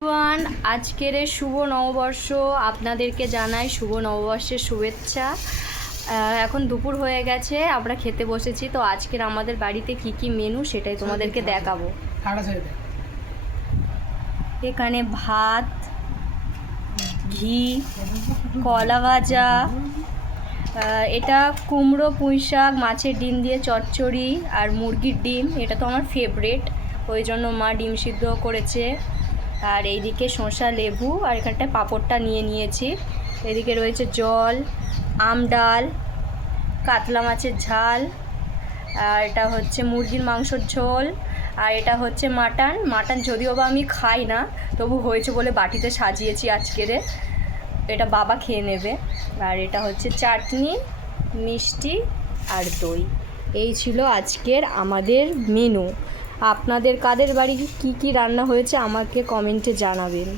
Everyone, আজকের এই শুভ নববর্ষ আপনাদেরকে জানাই শুভ নববর্ষের শুভেচ্ছা। এখন দুপুর হয়ে গেছে, আমরা খেতে বসেছি। তো আজকের আমাদের বাড়িতে কি কি মেনু সেটাই তোমাদেরকে দেখাবো। এখানে ভাত, ঘি, কলা ভাজা, এটা কুমড়ো পুঁই শাক, মাছের ডিম দিয়ে চচ্চড়ি আর মুরগির ডিম। এটা তো আমার ফেভারিট, ওই জন্য মা ডিম সিদ্ধ করেছে। আর এইদিকে শসা, লেবু, আর এখানটায় পাঁপড়টা নিয়ে নিয়েছি। এদিকে রয়েছে জল, আম ডাল, কাতলা মাছের ঝাল, আর এটা হচ্ছে মুরগির মাংসর ঝোল, আর এটা হচ্ছে মাটন যদিও বা আমি খাই না, তবু হয়েছে বলে বাটিতে সাজিয়েছি আজকেরে। এটা বাবা খেয়ে নেবে। আর এটা হচ্ছে চাটনি, মিষ্টি আর দই। এই ছিল আজকের আমাদের মেনু। আপনাদের কাদের বাড়ি কী কী রান্না হয়েছে আমাকে কমেন্টে জানাবেন।